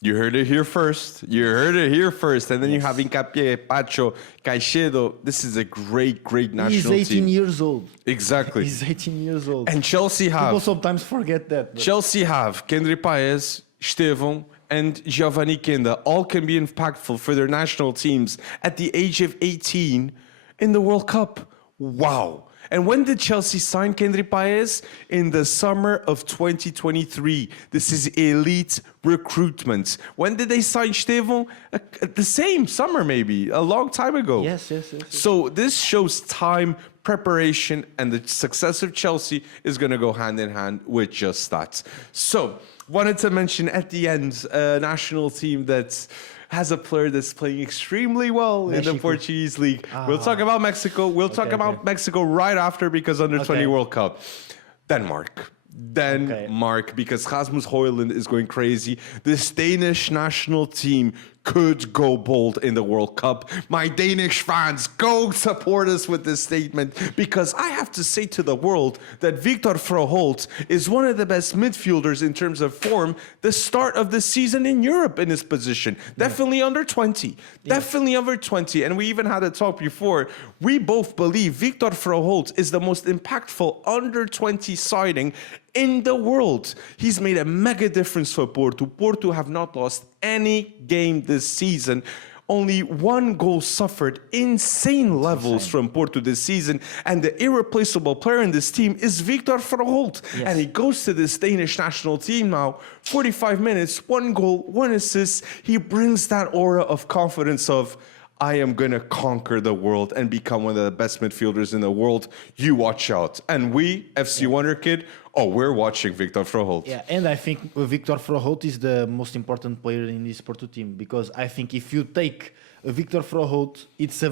You heard it here first. And then you have Hincapié, Pacho, Caicedo. This is a great national team. He's 18 years old. Exactly. He's 18 years old. And Chelsea have... People sometimes forget that. But. Chelsea have Kendry Paes, Estevão, and Geovany Quenda. All can be impactful for their national teams at the age of 18 in the World Cup. Wow. And when did Chelsea sign Kendry Paez? In the summer of 2023. This is elite recruitment. When did they sign Estevão? The same summer, maybe, a long time ago. Yes. So this shows time, preparation, and the success of Chelsea is going to go hand in hand with just that. So, wanted to mention at the end a national team that has a player that's playing extremely well in the Portuguese league. We'll talk about Mexico. We'll talk about Mexico right after because under 20 World Cup. Denmark, because Rasmus Højlund is going crazy. This Danish national team could go bold in the World Cup. My Danish fans, go support us with this statement, because I have to say to the world that Victor Froholt is one of the best midfielders in terms of form the start of the season in Europe in his position. Definitely under 20. Definitely under 20. And we even had a talk before. We both believe Victor Froholt is the most impactful under 20 signing in the world. He's made a mega difference for Porto. Porto have not lost any game this season. Only one goal suffered, insane levels from Porto this season. And the irreplaceable player in this team is Victor Froholt. Yes. And he goes to this Danish national team now, 45 minutes, 1 goal, 1 assist. He brings that aura of confidence of, I am going to conquer the world and become one of the best midfielders in the world. You watch out. And we, FC Wonderkid, we're watching Victor Froholt. Yeah, and I think Victor Froholt is the most important player in this Porto team, because I think if you take Victor Froholt, it's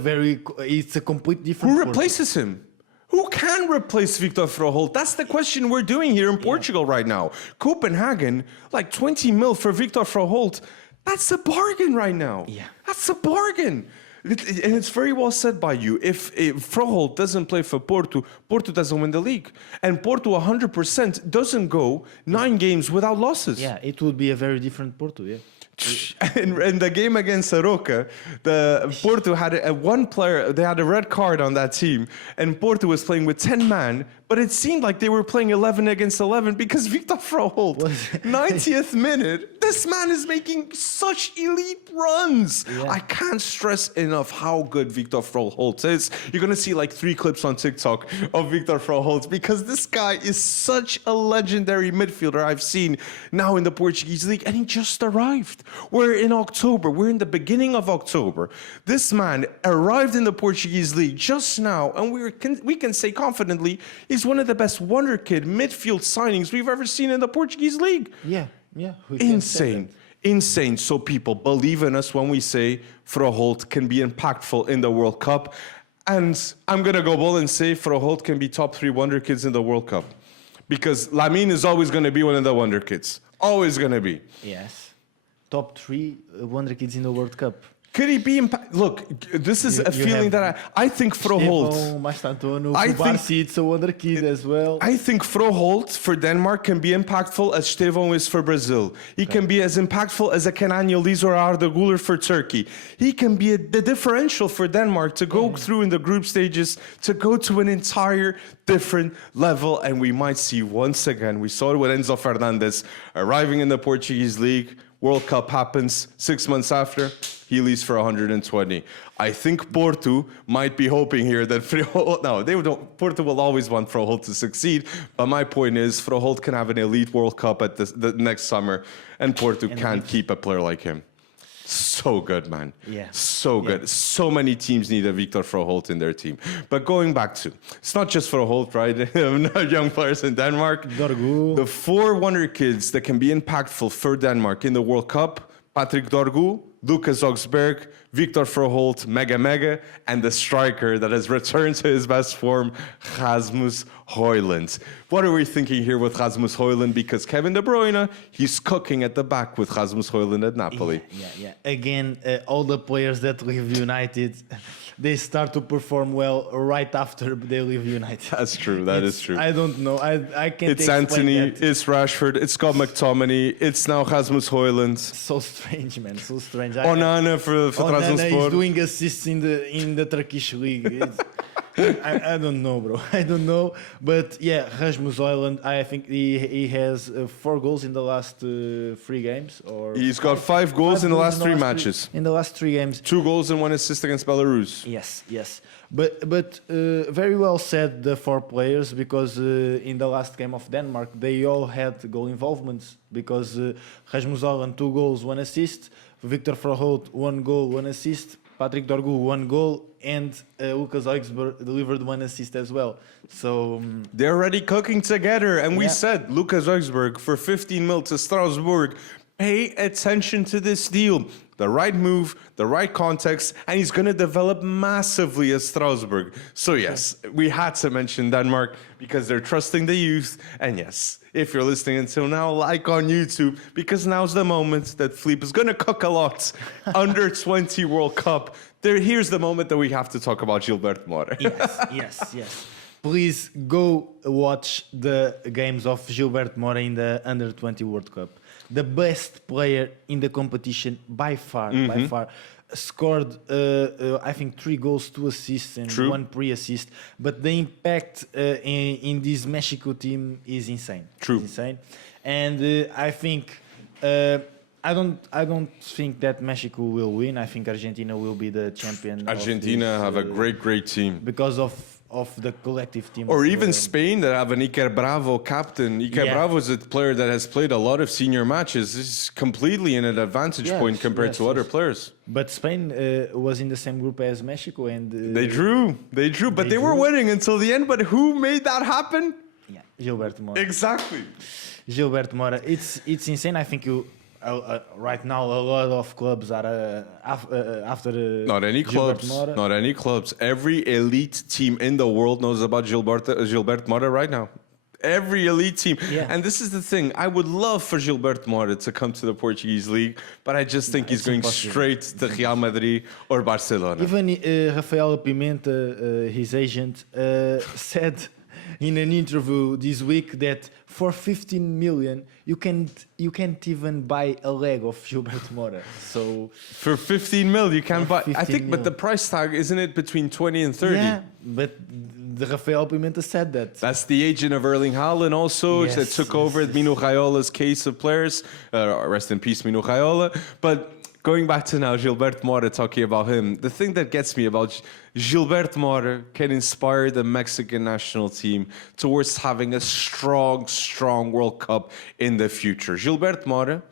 a complete different. Who replaces him? Who can replace Victor Froholt? That's the question we're doing here in Portugal right now. Copenhagen, like 20 mil for Victor Froholt. That's a bargain right now. Yeah. That's a bargain. And it's very well said by you. If Froholt doesn't play for Porto, Porto doesn't win the league. And Porto 100% doesn't go 9 games without losses. Yeah, it would be a very different Porto, yeah. In the game against Aroca, Porto had one player, they had a red card on that team, and Porto was playing with 10 man, but it seemed like they were playing 11 against 11 because Victor Froholt, 90th minute, this man is making such elite runs. Yeah. I can't stress enough how good Victor Froholt is. You're going to see like 3 clips on TikTok of Victor Froholt because this guy is such a legendary midfielder I've seen now in the Portuguese league, and he just arrived. We're in October. We're in the beginning of October. This man arrived in the Portuguese league just now, and we can say confidently he's one of the best Wonderkid midfield signings we've ever seen in the Portuguese league. Yeah. Insane. So people, believe in us when we say Froholt can be impactful in the World Cup. And I'm going to go bold and say Froholt can be top 3 Wonderkids in the World Cup. Because Lamine is always going to be one of the Wonderkids. Always going to be. Yes. Top 3 Wonderkids in the World Cup. Could he be Look, this is a feeling that I think Froholt. It's a Wonderkid as well. I think Froholt for Denmark can be impactful as Estevão is for Brazil. He can be as impactful as a Kenan Yıldız or Arda Güler for Turkey. He can be the differential for Denmark to go through in the group stages, to go to an entire different level. And we might see once again, we saw it with Enzo Fernandez arriving in the Portuguese league. World Cup happens 6 months after, he leaves for 120. I think Porto might be hoping here that Froholt, Porto will always want Froholt to succeed, but my point is Froholt can have an elite World Cup at the next summer, and Porto can't keep a player like him. So good, man. Yeah. So good. Yeah. So many teams need a Victor Froholt in their team. But going back to, it's not just Froholt, right? Young players in Denmark. Dorgu. The 4 Wonderkids that can be impactful for Denmark in the World Cup, Patrick Dorgu, Lucas Augsberg, Victor Froholt, Mega, and the striker that has returned to his best form, Rasmus Højlund. What are we thinking here with Rasmus Højlund? Because Kevin De Bruyne, he's cooking at the back with Rasmus Højlund at Napoli. Yeah. Again, all the players that leave United, they start to perform well right after they leave United. That's true. That is true. I don't know. I can't. It's Anthony. It's Rashford. It's Scott McTominay. It's now Rasmus Højlund. So strange, man. So strange. Onana for Trabzonspor. He's doing assists in the Turkish league. I don't know, bro. I don't know. But yeah, Rasmus Højlund, I think he has 4 goals in the last 3 games. Or He's got 5 goals in the last 3 matches. In the last 3 games. 2 goals and 1 assist against Belarus. Yes. But very well said, the 4 players, because in the last game of Denmark, they all had goal involvements. Because Rasmus Højlund, 2 goals, 1 assist. Victor Verhout, 1 goal, 1 assist. Patrick Dorgu, 1 goal, and Lucas Højbjerg delivered 1 assist as well. So they're already cooking together, and we said Lucas Højbjerg for 15 mil to Strasbourg. Pay attention to this deal. The right move, the right context, and he's going to develop massively at Strasbourg. So yes, we had to mention Denmark because they're trusting the youth. And yes, if you're listening until now, like on YouTube, because now's the moment that Philippe is going to cook a lot. Under 20 World Cup. Here's the moment that we have to talk about Gilberto Mora. Yes. Please go watch the games of Gilberto Mora in the Under 20 World Cup. The best player in the competition by far, scored I think 3 goals, 2 assists, and 1 pre-assist. But the impact in this Mexico team is insane. It's insane, and I think I don't think that Mexico will win. I think Argentina will be the champion. Argentina have a great team because of the collective team. Or even Spain, that have an Iker Bravo captain. Iker Bravo is a player that has played a lot of senior matches. This is completely in an advantage point compared to other players. But Spain was in the same group as Mexico, and they drew, but they were winning until the end. But who made that happen? Yeah, Gilberto Mora. Exactly. Gilberto Mora. It's insane. I think right now a lot of clubs are after not any clubs. Mora. Not any clubs. Every elite team in the world knows about Gilberto Mora right now. Every elite team. Yeah. And this is the thing. I would love for Gilberto Mora to come to the Portuguese league, but I just think he's going straight to Real Madrid or Barcelona. Even Rafael Pimenta, his agent, said in an interview this week that for 15 million you can't even buy a leg of Gilberto Mora. So for 15 mil you can buy. I think, but the price tag, isn't it between 20 and 30? Yeah, but the Rafael Pimenta said that. That's the agent of Erling Haaland also that took over Mino Raiola's case of players. Rest in peace, Mino Raiola. But going back to now, Gilberto Mora, talking about him, the thing that gets me about Gilberto Mora can inspire the Mexican national team towards having a strong World Cup in the future. Gilberto Mora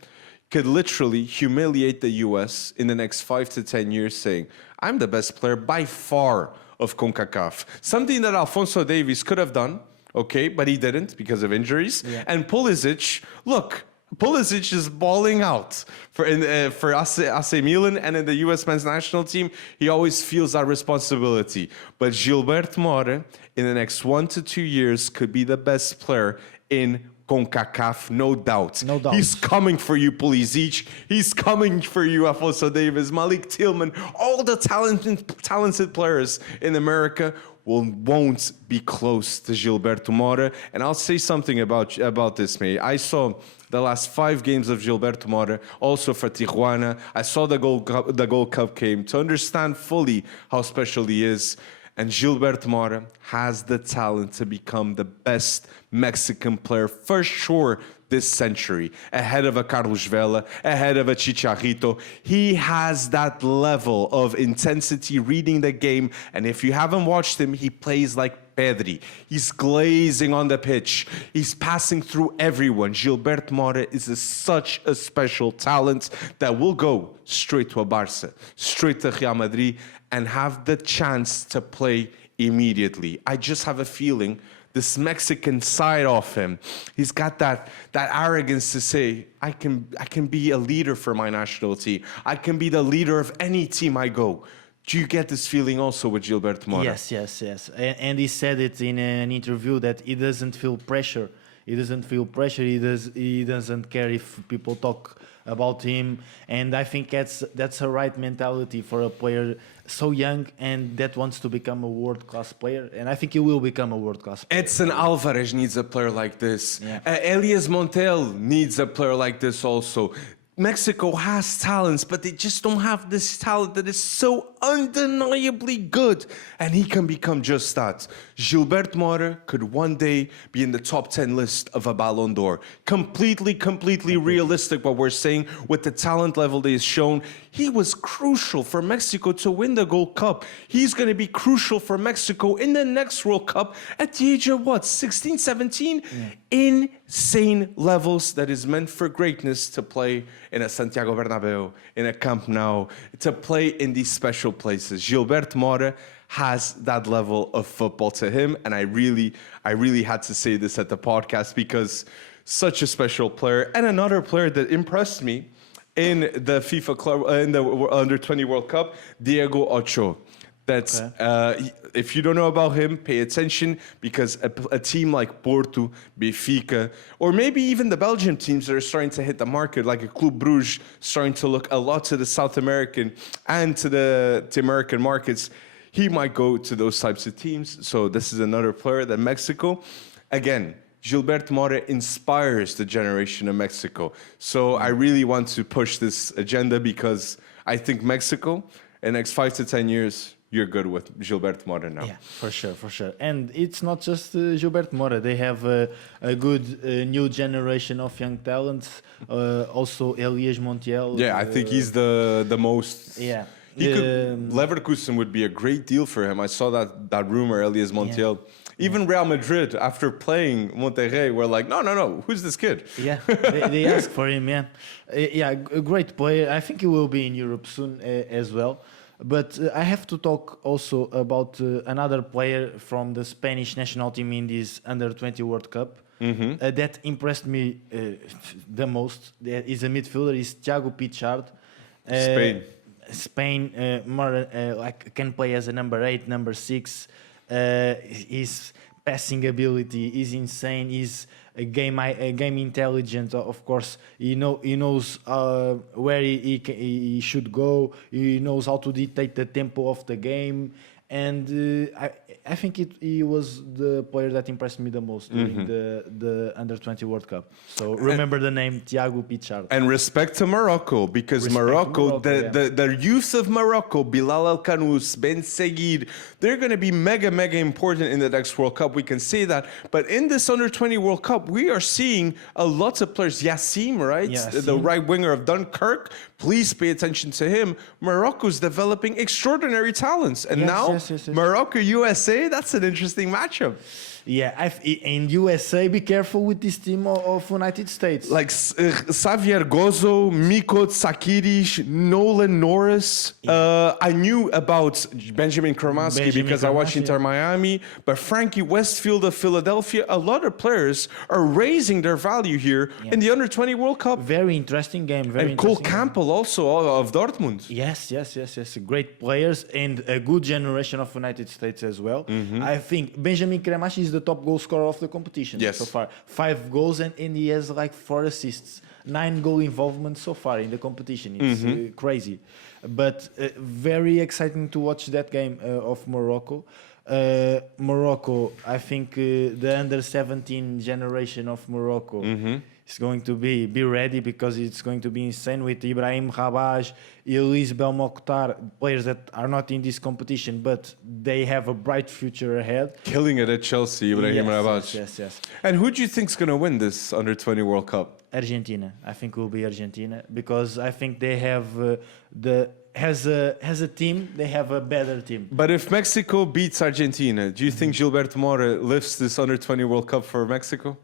could literally humiliate the US in the next 5 to 10 years, saying, I'm the best player by far of CONCACAF. Something that Alphonso Davies could have done, okay, but he didn't because of injuries. Yeah. And Pulisic, look, Pulisic is balling out for AC Milan and in the US men's national team. He always feels that responsibility. But Gilberto Mora, in the next 1 to 2 years, could be the best player in CONCACAF, no doubt. No doubt. He's coming for you, Pulisic. He's coming for you, Alphonso Davies, Malik Tillman, all the talented players in America won't be close to Gilberto Mora. And I'll say something about this, mate. I saw the last 5 games of Gilberto Mora, also for Tijuana. I saw the Gold Cup game to understand fully how special he is. And Gilberto Mora has the talent to become the best Mexican player for sure this century, ahead of a Carlos Vela, ahead of a Chicharito. He has that level of intensity, reading the game, and if you haven't watched him, he plays like Pedri. He's glazing on the pitch. He's passing through everyone. Gilberto Mora is such a special talent that will go straight to a Barca, straight to Real Madrid, and have the chance to play immediately. I just have a feeling this Mexican side of him, he's got that arrogance to say, I can be a leader for my national team. I can be the leader of any team I go. Do you get this feeling also with Gilberto Mora? Yes. And he said it in an interview that he doesn't feel pressure. He doesn't care if people talk about him, and I think that's a right mentality for a player so young and that wants to become a world-class player, and I think he will become a world-class player. Edson Alvarez needs a player like this. Yeah. Elias Montiel needs a player like this also. Mexico has talents, but they just don't have this talent that is so undeniably good. And he can become just that. Gilberto Mora could one day be in the top 10 list of a Ballon d'Or. Completely realistic what we're saying with the talent level that he's shown. He was crucial for Mexico to win the Gold Cup. He's going to be crucial for Mexico in the next World Cup at the age of what, 16, 17? Insane levels that is meant for greatness to play in a Santiago Bernabeu, in a Camp Nou, to play in these special places. Gilberto Mora has that level of football to him, and I really had to say this at the podcast because such a special player. And another player that impressed me in the FIFA club, in the Under-20 World Cup, Diego Ochoa. That's if you don't know about him, pay attention because a team like Porto, Benfica, or maybe even the Belgian teams that are starting to hit the market, like a Club Brugge, starting to look a lot to the South American and to the American markets. He might go to those types of teams. So this is another player that Mexico, again, Gilberto Mora inspires the generation of Mexico. So I really want to push this agenda because I think Mexico, in the next 5 to 10 years, you're good with Gilberto Mora now. Yeah, for sure. And it's not just Gilberto Mora. They have a good new generation of young talents. Also, Elias Montiel. Yeah, I think he's the most... Yeah. Leverkusen would be a great deal for him. I saw that rumor, Elias Montiel. Yeah. Even Real Madrid, after playing Monterrey, were like, no, who's this kid? Yeah, they asked for him, yeah. Yeah, a great player. I think he will be in Europe soon as well. But I have to talk also about another player from the Spanish national team in this Under-20 World Cup that impressed me the most. Is a midfielder, is Thiago Pichard. Spain like can play as a number 8, number 6. His passing ability is insane. He's a game intelligent. Of course, he knows where he should go. He knows how to dictate the tempo of the game. And I think he was the player that impressed me the most during the Under-20 World Cup. So remember the name Thiago Pichard. And respect to Morocco, because the youth of Morocco, Bilal El Kanous, Ben Seguir, they're going to be mega important in the next World Cup. We can say that. But in this Under-20 World Cup, we are seeing a lot of players. Yassim, right? Yassim. The right winger of Dunkirk. Please pay attention to him. Morocco's developing extraordinary talents. And Morocco, USA, that's an interesting matchup. Yeah, in USA, be careful with this team of United States. Like Xavier Gozo, Miko Tsakiric, Nolan Norris. Yeah. I knew about Benjamin Kromaski because I watched Inter Miami, but Frankie Westfield of Philadelphia, a lot of players are raising their value here in the Under-20 World Cup. Very interesting game. And Cole Campbell also of Dortmund. Yes. Great players and a good generation of United States as well. I think Benjamin Kramashi is the top goal scorer of the competition so far. 5 goals and he has like 4 assists. 9 goal involvement so far in the competition. It's crazy. But very exciting to watch that game of Morocco. Morocco, I think the under-17 generation of Morocco is going to be ready because it's going to be insane with Ibrahim Rabaj, Elise Belmokhtar, players that are not in this competition, but they have a bright future ahead. Killing it at Chelsea, Ibrahim Rabaj. Yes. And who do you think is going to win this Under-20 World Cup? Argentina. I think it will be Argentina because I think they have has a team, they have a better team. But if Mexico beats Argentina, do you think Gilberto Mora lifts this Under-20 World Cup for Mexico?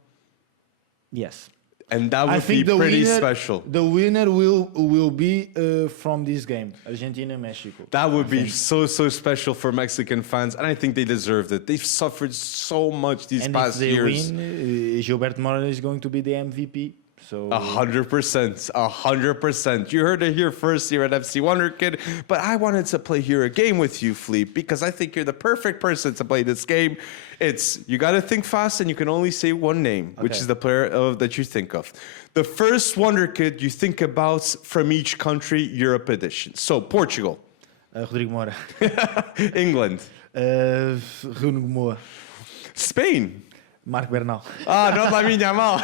Yes. And that would be pretty special. The winner will be from this game, Argentina-Mexico. That would be so special for Mexican fans, and I think they deserved it. They've suffered so much these past years. And if they win, Gilberto Mora is going to be the MVP. So 100%. You heard it here first here at FC Wonderkid, but I wanted to play here a game with you, Fleep, because I think you're the perfect person to play this game. You got to think fast, and you can only say one name, which is the player that you think of. The first Wonderkid you think about from each country, Europe edition. So Portugal. Rodrigo Moura. England. Rúben Amorim. Spain. Marc Bernal. Not Lamine Yamal.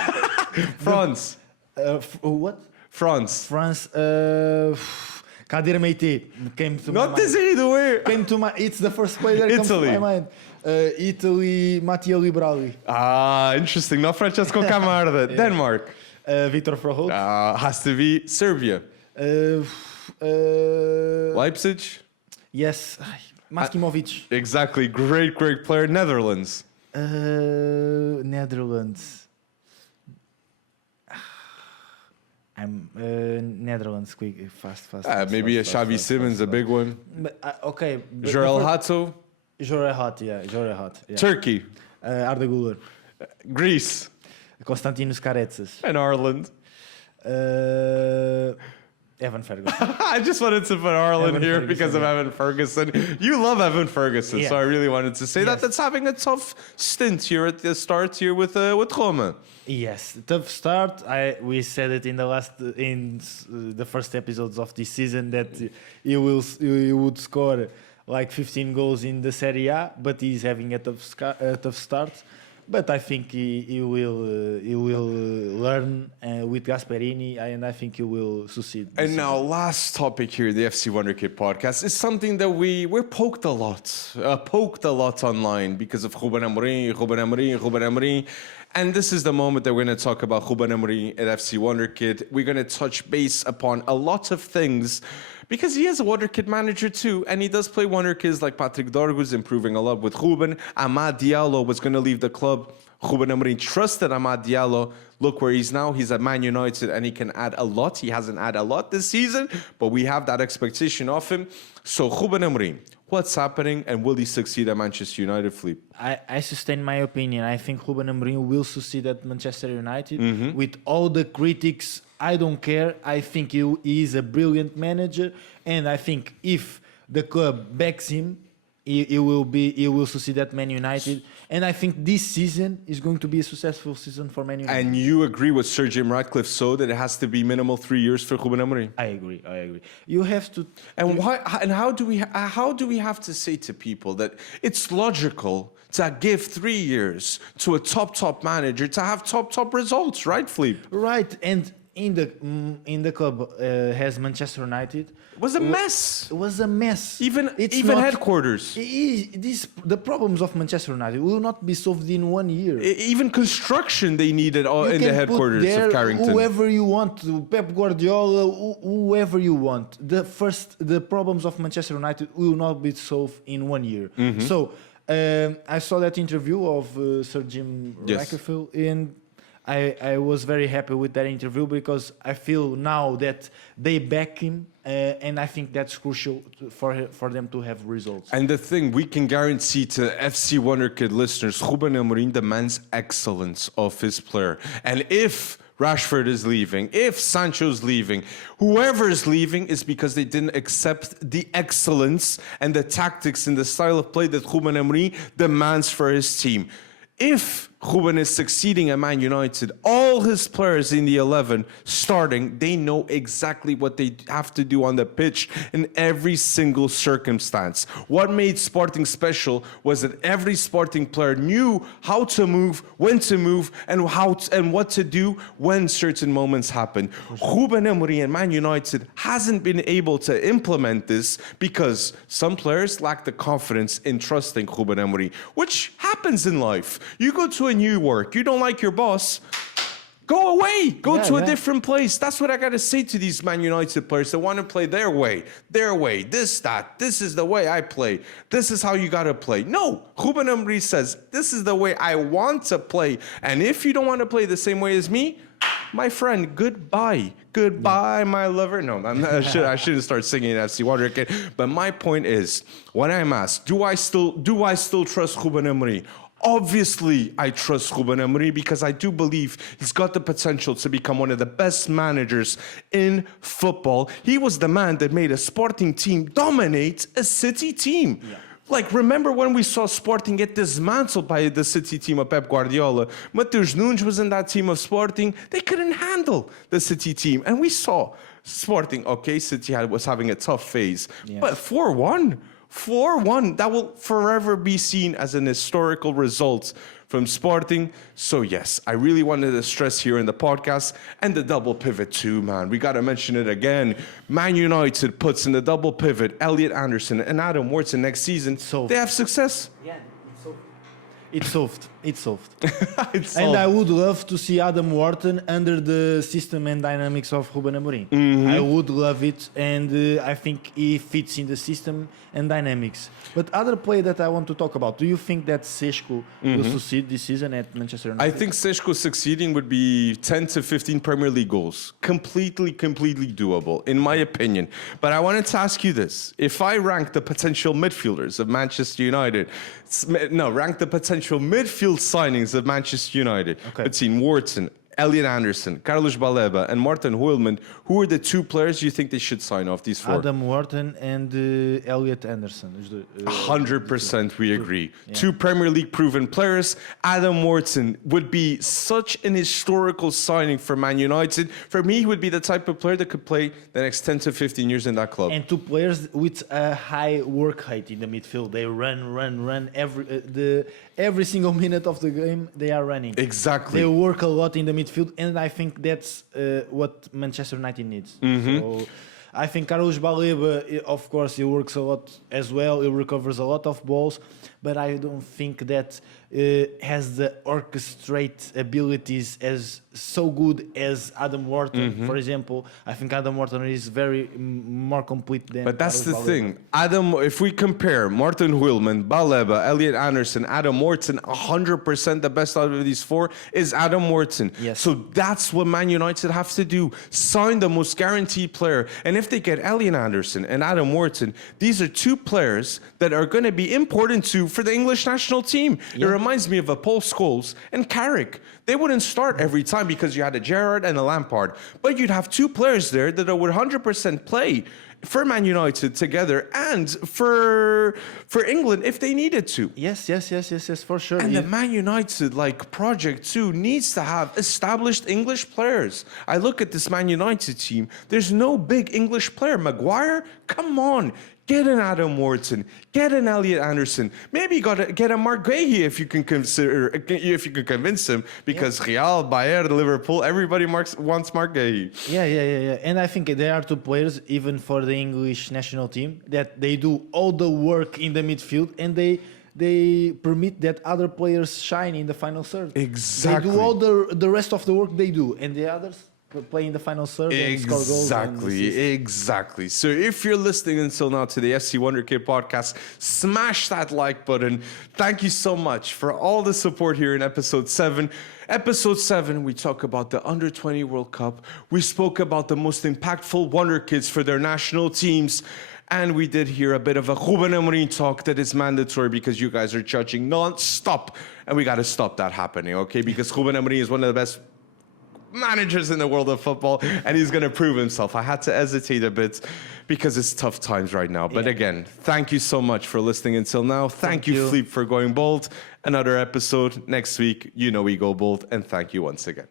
France. What? France. France, Kadir Meite came to my Not this either way. Came to my. It's the first player that comes to Italy. my mind. Italy, Mattia Librali, Ah, interesting. Not Francesco Camarda. Denmark. Victor Verhoek, Has to be Serbia. Leipzig. yes, Maskimovic, Exactly. Great player. Netherlands. Netherlands. I'm Netherlands quick, fast. Maybe a fast, Xavi fast, Simons, fast, a big one. But, okay. Jorel Hato. Jorel Hat, yeah. Jorel Hat. Yeah. Turkey. Arda Güler. Greece. Konstantinos Karetsis. And Ireland. Evan Ferguson. I just wanted to put Ireland Evan here Ferguson, because of yeah. Evan Ferguson. You love Evan Ferguson, so Yeah. I really wanted to say that. Yes. That's having a tough stint here at the start here with Roma. Yes, tough start. We said it in the first episodes of this season that he would score like 15 goals in the Serie A, but he's having a tough start. But I think he will learn with Gasperini, and I think he will succeed. And now, last topic here, the FC Wonderkid podcast, is something that we're poked a lot online because of Rúben Amorim. And this is the moment that we're going to talk about Rúben Amorim at FC Wonderkid. We're going to touch base upon a lot of things because he is a Wonderkid manager too, and he does play Wonderkids like Patrick Dorgu's improving a lot with Rúben. Amad Diallo was going to leave the club. Rúben Amorim trusted Amad Diallo. Look where he's now. He's at Man United, and he can add a lot. He hasn't added a lot this season, but we have that expectation of him. So Rúben Amorim, what's happening, and will he succeed at Manchester United, Fleet? I sustain my opinion. I think Rúben Amorim will succeed at Manchester United. With all the critics, I don't care. I think he is a brilliant manager, and I think if the club backs him, he will succeed at Man United. And I think this season is going to be a successful season for Man United. And you agree with Sir Jim Ratcliffe, so that it has to be minimal 3 years for Rúben Amorim? I agree. You have to. And why? And how do we have to say to people that it's logical to give 3 years to a top manager to have top results, right, Fleep? Right, and in the club has Manchester United. It was a mess. It was a mess. Even not- headquarters. The problems of Manchester United will not be solved in 1 year. Even construction they needed You in can the headquarters put there of Carrington. whoever you want, Pep Guardiola, whoever you want. The problems of Manchester United will not be solved in 1 year. So I saw that interview of Sir Jim Yes. Ratcliffe, and I was very happy with that interview because I feel now that they back him, and I think that's crucial for them to have results. And the thing we can guarantee to FC Wonderkid listeners, Rúben Amorim demands excellence of his player. And if Rashford is leaving, if Sancho's leaving, whoever is leaving is because they didn't accept the excellence and the tactics and the style of play that Rúben Amorim demands for his team. If Rúben is succeeding at Man United, all his players in the 11 starting, they know exactly what they have to do on the pitch in every single circumstance. What made Sporting special was that every Sporting player knew how to move, when to move, and what to do when certain moments happen. Rúben Amorim and Man United hasn't been able to implement this because some players lack the confidence in trusting Rúben Amorim, which happens in life. You go to a new work, you don't like your boss, go away, go to a different place. That's what I gotta say to these Man United players that want to play their way, this is the way I play, this is how you gotta play. No, Rúben Amorim says, this is the way I want to play, and if you don't want to play the same way as me, my friend, goodbye, my lover. No, I shouldn't start singing FC Wonderkid. But my point is, when I'm asked, do I still trust Rúben Amorim? Obviously, I trust Rúben Amorim because I do believe he's got the potential to become one of the best managers in football. He was the man that made a Sporting team dominate a City team. Yeah. Like, remember when we saw Sporting get dismantled by the City team of Pep Guardiola? Matheus Nunes was in that team of Sporting. They couldn't handle the City team. And we saw Sporting, okay, City was having a tough phase. Yes. But 4-1. 4-1. That will forever be seen as an historical result from Sporting. So yes, I really wanted to stress here in the podcast, and the double pivot too, man. We got to mention it again. Man United puts in the double pivot Elliot Anderson and Adam Wharton next season. They have success. Yeah, it's solved. It's solved. It's And solved. I would love to see Adam Wharton under the system and dynamics of Rúben Amorim. I would love it, and I think he fits in the system and dynamics. But other player that I want to talk about, do you think that Seško will succeed this season at Manchester United? I think Seško succeeding would be 10 to 15 Premier League goals. Completely doable, in my opinion. But I wanted to ask you this. If I rank the potential midfielders of Manchester United, rank the potential midfield signings of Manchester United between Wharton, Elliot Anderson, Carlos Baleba, and Martin Huylman, who are the two players you think they should sign off these four? Adam Wharton and Elliot Anderson. 100% we agree. Yeah. Two Premier League proven players. Adam Wharton would be such an historical signing for Man United. For me, he would be the type of player that could play the next 10 to 15 years in that club. And two players with a high work rate in the midfield. They run every single minute of the game. They are running. Exactly. They work a lot in the midfield, and I think that's what Manchester United needs. So I think Carlos Baleba, of course, he works a lot as well. He recovers a lot of balls, but I don't think that has the orchestrate abilities as so good as Adam Wharton, for example. I think Adam Wharton is very more complete than. But that's Carlos the Baleba. thing. Adam, if we compare Martin Huylman, Baleba, Elliot Anderson, Adam Wharton, 100% the best out of these four is Adam Wharton. Yes. So that's what Man United have to do. Sign the most guaranteed player. And if they get Elliot Anderson and Adam Wharton, these are two players that are going to be important for the English national team. Yeah. It reminds me of a Paul Scholes and Carrick. They wouldn't start every time because you had a Gerrard and a Lampard. But you'd have two players there that would 100% play for Man United together and for England if they needed to. Yes, for sure. And the Man United project too needs to have established English players. I look at this Man United team. There's no big English player. Maguire, come on. Get an Adam Wharton, get an Elliot Anderson. Maybe you gotta get a Mark Guehi if you can convince him, because Real, Bayern, Liverpool, everybody wants Mark Guehi. Yeah. And I think there are two players, even for the English national team, that they do all the work in the midfield, and they permit that other players shine in the final third. Exactly. They do all the rest of the work they do, and the others play in the final third and score goals. Exactly. So if you're listening until now to the FC Wonderkid podcast, smash that like button. Thank you so much for all the support here in episode 7. Episode 7, we talk about the Under-20 World Cup. We spoke about the most impactful Wonderkids for their national teams. And we did hear a bit of a Rúben Amorim talk that is mandatory because you guys are judging non-stop. And we got to stop that happening, okay? Because Rúben Amorim is one of the best managers in the world of football, and he's going to prove himself. I had to hesitate a bit because it's tough times right now. But again, thank you so much for listening until now. Thank you, Fleep, for going bold. Another episode next week. You know we go bold, and thank you once again.